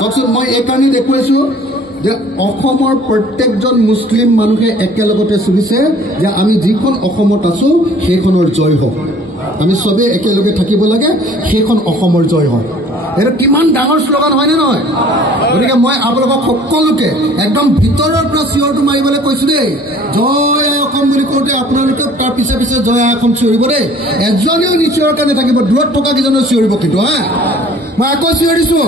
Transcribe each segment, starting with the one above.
চাওকচোন মই এইকাৰণে দেখুৱাইছোঁ যে অসমৰ প্ৰত্যেকজন মুছলিম মানুহে একেলগতে চলিছে যে আমি যিখন অসমত আছোঁ সেইখনৰ জয় হওক, আমি চবেই একেলগে থাকিব লাগে, সেইখন অসমৰ জয় হওক। এইটো কিমান ডাঙৰ শ্লোগান হয়নে নহয়? গতিকে মই আপোনালোকক সকলোকে একদম ভিতৰৰ পৰা চিঞৰটো মাৰিবলৈ কৈছোঁ দেই, জয় আই অসম বুলি কওঁতে আপোনালোকে তাৰ পিছে পিছে জয় আই অসম চিঞৰিব দেই। এজনেও নিচিঞৰ কাৰণে থাকিব, দূৰত থকা কেইজনেও চিঞৰিব কিন্তু হা। মই আকৌ চিঞৰিছোঁ,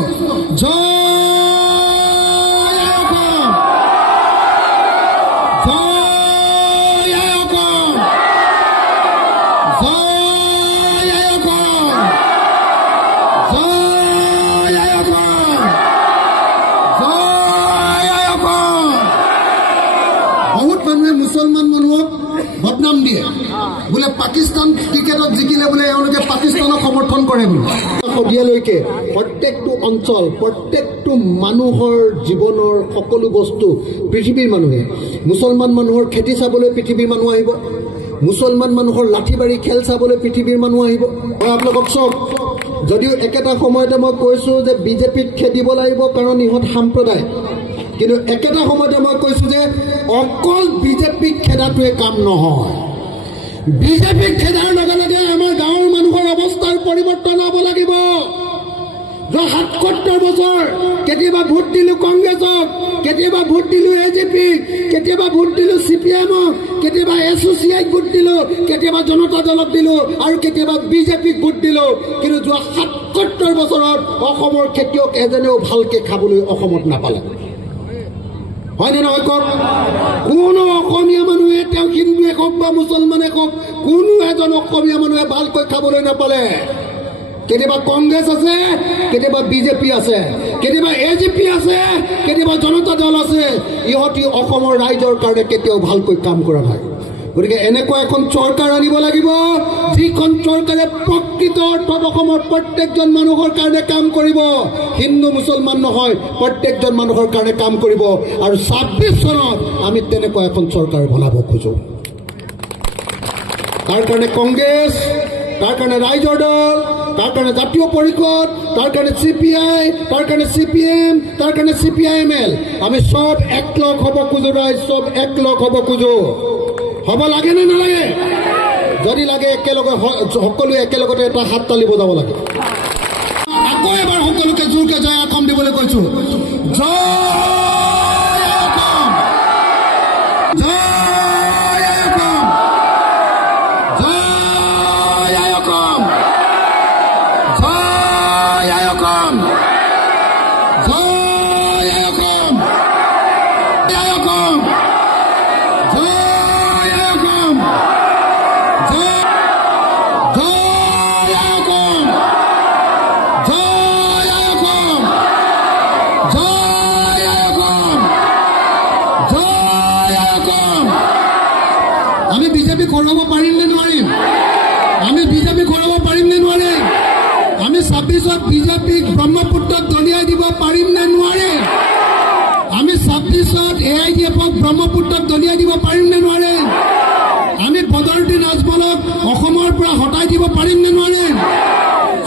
মুছলমান মানুহক বদনাম দিয়ে বোলে, পাকিস্তান ক্ৰিকেটত জিকিলে বোলে এওঁলোকে পাকিস্তানক সমৰ্থন কৰে বোলে। সদিয়ালৈকে প্ৰত্যেকটো অঞ্চল, প্ৰত্যেকটো মানুহৰ জীৱনৰ সকলো বস্তু পৃথিৱীৰ মানুহে, মুছলমান মানুহৰ খেতি চাবলৈ পৃথিৱীৰ মানুহ আহিব, মুছলমান মানুহৰ লাঠিবাৰী খেল চাবলৈ পৃথিৱীৰ মানুহ আহিব। মই আপোনালোকক চাওক, যদিও একেটা সময়তে মই কৈছোঁ যে বিজেপিক খেদিব লাগিব কাৰণ ইহঁত সাম্প্ৰদায়িক, কিন্তু একেটা সময়তে মই কৈছোঁ যে অকল বিজেপিক খেদাটোৱে কাম নহয়। বিজেপিক খেদাৰ লগে লগে আমাৰ গাঁৱৰ মানুহৰ অৱস্থাৰ পৰিৱৰ্তন হ'ব লাগিব। ৭৭ বছৰ কেতিয়াবা ভোট দিলোঁ কংগ্ৰেছক, কেতিয়াবা ভোট দিলোঁ এজেপিক, কেতিয়াবা ভোট দিলোঁ CPMক, কেতিয়াবা SOCIক ভোট দিলোঁ, কেতিয়াবা জনতা দলক দিলোঁ আৰু কেতিয়াবা বিজেপিক ভোট দিলোঁ। কিন্তু যোৱা ৭৭ বছৰত অসমৰ খেতিয়ক এজনেও ভালকৈ খাবলৈ অসমত নাপালে। হয়নে নহয় কওক? কোনো অসমীয়া মানুহে, তেওঁ হিন্দুৱে কওক বা মুছলমানে কওক, কোনো এজন অসমীয়া মানুহে ভালকৈ খাবলৈ নাপালে। কেতিয়াবা কংগ্ৰেছ আছে, কেতিয়াবা বিজেপি আছে, কেতিয়াবা এজেপি আছে, কেতিয়াবা জনতা দল আছে, ইহঁতি অসমৰ ৰাইজৰ কাৰণে কেতিয়াও ভালকৈ কাম কৰা নাই। গতিকে এনেকুৱা এখন চৰকাৰ আনিব লাগিব, যিখন চৰকাৰে প্ৰকৃত অৰ্থত অসমৰ প্ৰত্যেকজন মানুহৰ কাৰণে কাম কৰিব, হিন্দু মুছলমান নহয়, প্ৰত্যেকজন মানুহৰ কাৰণে কাম কৰিব। আৰু ২৬ চনত আমি তেনেকুৱা এখন চৰকাৰ বনাব খোজোঁ। তাৰ কাৰণে কংগ্ৰেছ, তাৰ কাৰণে ৰাইজৰ দল, তাৰ কাৰণে জাতীয় পৰিষদ, তাৰ কাৰণে CPI, তাৰ কাৰণে CPM, তাৰ কাৰণে CPIML, আমি চব একলগ হ'ব খোজোঁ। ৰাইজ চব একলগ হ'ব খোজোঁ। হ'ব লাগে নে নালাগে? যদি লাগে একেলগে সকলোৱে একেলগতে এটা হাত তালি বজাব লাগে। আকৌ এবাৰ সকলোকে জোৰকে জয় অসম দিবলৈ কৈছোঁ। জয় অসম, জয় অসম, জয় অসম, জয় অসম, জয় অসম, জয় অসম, আমি বিজেপি ঘূৰাব পাৰিম নে নোৱাৰিম? আমি বিজেপি ঘূৰাব পাৰিম নে নোৱাৰিম? আমি ২৬ত বিজেপিক ব্ৰহ্মপুত্ৰত দলিয়াই দিব পাৰিম নে নোৱাৰিম? আমি ২৬ত AIDFক ব্ৰহ্মপুত্ৰত দলিয়াই দিব পাৰিম নে নোৱাৰিম? আমি বদৰুদ্দিন আজমলক অসমৰ পৰা হটাই দিব পাৰিম নে নোৱাৰিম?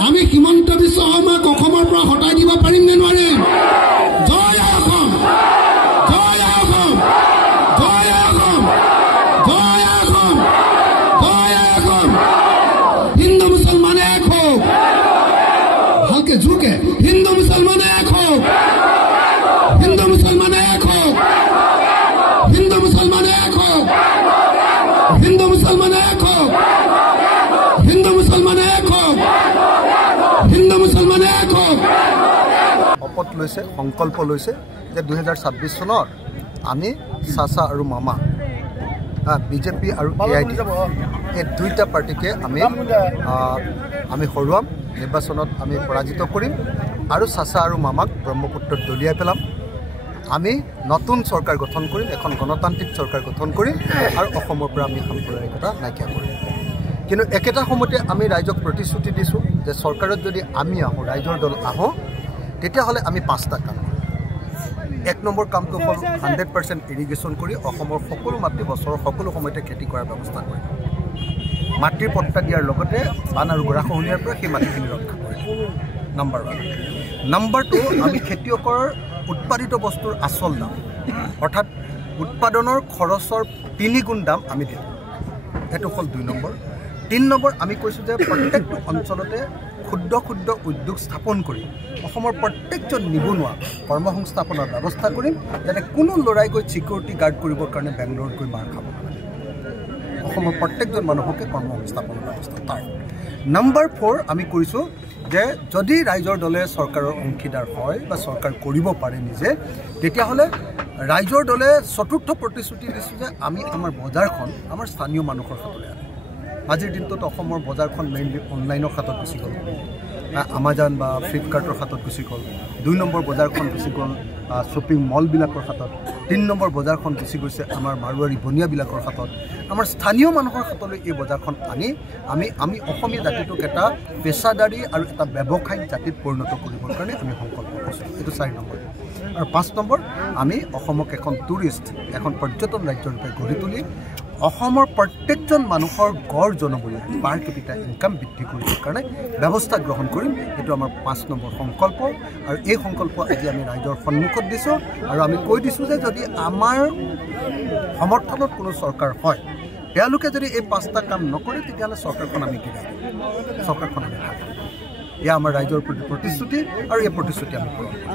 আমি হিমন্ত বিশ্ব শৰ্মাক অসমৰ পৰা হটাই দিব পাৰিম নে নোৱাৰিম? জয় অসম, জয় অসম, জয় অসম, জয় অসম, জয় অসম। হিন্দু মুছলমানে এক হোক, ভালকে জোৰকে, হিন্দু মুছলমানে এক হোক, হিন্দু মুছলমানে এক হোক, হিন্দু মুছলমানে এক হোক, হিন্দু মুছলমানে এক হোক, হিন্দু মুছলমানে এক হোক, হিন্দু মুছলমানে এক হোক। শপত লৈছে, সংকল্প লৈছে যে 2026 চনত আমি চাচা আৰু মামা, বিজেপি আৰু AIDF, এই দুইটা পাৰ্টিকে আমি হৰুৱাম, নিৰ্বাচনত আমি পৰাজিত কৰিম আৰু চাচা আৰু মামাক ব্ৰহ্মপুত্ৰত দলিয়াই পেলাম। আমি নতুন চৰকাৰ গঠন কৰিম, এখন গণতান্ত্ৰিক চৰকাৰ গঠন কৰিম আৰু অসমৰ পৰা আমি সাম্প্ৰদায়িকতা নাইকিয়া কৰিম। কিন্তু একেটা সময়তে আমি ৰাইজক প্ৰতিশ্ৰুতি দিছোঁ যে চৰকাৰত যদি আমি আহোঁ, ৰাইজৰ দল আহোঁ, তেতিয়াহ'লে আমি 5টা কাম কৰিম। 1 নম্বৰ কামটো হ'ল 100% ইৰিগেশ্যন কৰি অসমৰ সকলো মাটি বছৰৰ সকলো সময়তে খেতি কৰাৰ ব্যৱস্থা কৰিম। মাটিৰ পট্টা দিয়াৰ লগতে বান আৰু গৰাখহনীয়াৰ পৰা সেই মাটিখিনি ৰক্ষা কৰিম। নম্বৰ 1। নম্বৰ 2 আমি খেতিয়কৰ উৎপাদিত বস্তুৰ আচল দাম অৰ্থাৎ উৎপাদনৰ খৰচৰ 3 গুণ দাম আমি দিম এটো হ'ল 2 নম্বৰ 3 নম্বৰ আমি কৈছো যে প্ৰত্যেকটো অঞ্চলতে ক্ষুদ্ৰ ক্ষুদ্ৰ উদ্যোগ স্থাপন কৰি অসমৰ প্ৰত্যেকজন নিবনুৱা কৰ্মসংস্থাপনৰ ব্যৱস্থা কৰিম যাতে কোনো লৰাই গৈ সিকিউৰিটি গাৰ্ড কৰিবৰ কাৰণে বেংগলোৰত গৈ মাৰ খাব অসমৰ প্ৰত্যেকজন মানুহকে কৰ্মসংস্থাপনৰ ব্যৱস্থা তাৰ নম্বৰ 4 আমি কৰিছো যে যদি ৰাইজৰ দলে চৰকাৰৰ অংশীদাৰ হয় বা চৰকাৰ কৰিব পাৰে নিজে তেতিয়াহলে ৰাইজৰ দলে চতুৰ্থ প্ৰতিশ্ৰুতি দিছো যে আমি আমাৰ বজাৰখন আমাৰ স্থানীয় মানুহৰ হাতলৈ আনিম আজিৰ দিনটোত অসমৰ বজাৰখন মেইনলি অনলাইনৰ হাতত গুচি গ'ল আমাজন বা ফ্লিপকাৰ্টৰ হাতত গুচি গ'ল 2 নম্বৰ বজাৰখন গুচি গ'ল শ্বপিং মলবিলাকৰ হাতত 3 নম্বৰ বজাৰখন গুচি গৈছে আমাৰ মাৰুৱাৰী বনিয়াবিলাকৰ হাতত আমাৰ স্থানীয় মানুহৰ হাতলৈ এই বজাৰখন আনি আমি অসমীয়া জাতিটোক এটা পেছাদাৰী আৰু এটা ব্যৱসায়িক জাতিত পৰিণত কৰিবৰ কাৰণে আমি সংকল্প লৈছোঁ এইটো 4 নম্বৰ আৰু 5 নম্বৰ আমি অসমক এখন টুৰিষ্ট এখন পৰ্যটন ৰাজ্যৰূপে গঢ়ি তুলি অসমৰ প্ৰত্যেকজন মানুহৰ গড় জনবল পাৰ কেপিটা ইনকাম বৃদ্ধি কৰিবৰ কাৰণে ব্যৱস্থা গ্ৰহণ কৰিম এইটো আমাৰ 5 নম্বৰ সংকল্প আৰু এই সংকল্প আজি আমি ৰাইজৰ সন্মুখত দিছোঁ আৰু আমি কৈ দিছোঁ যে যদি আমাৰ সমৰ্থনত কোনো চৰকাৰ হয় তেওঁলোকে যদি এই 5টা কাম নকৰে তেতিয়াহ'লে চৰকাৰখন আমি গিৰাই দিম চৰকাৰখন আমি ভাল এয়া আমাৰ ৰাইজৰ প্ৰতি প্ৰতিশ্ৰুতি আৰু এই প্ৰতিশ্ৰুতি আমি পূৰণ কৰিম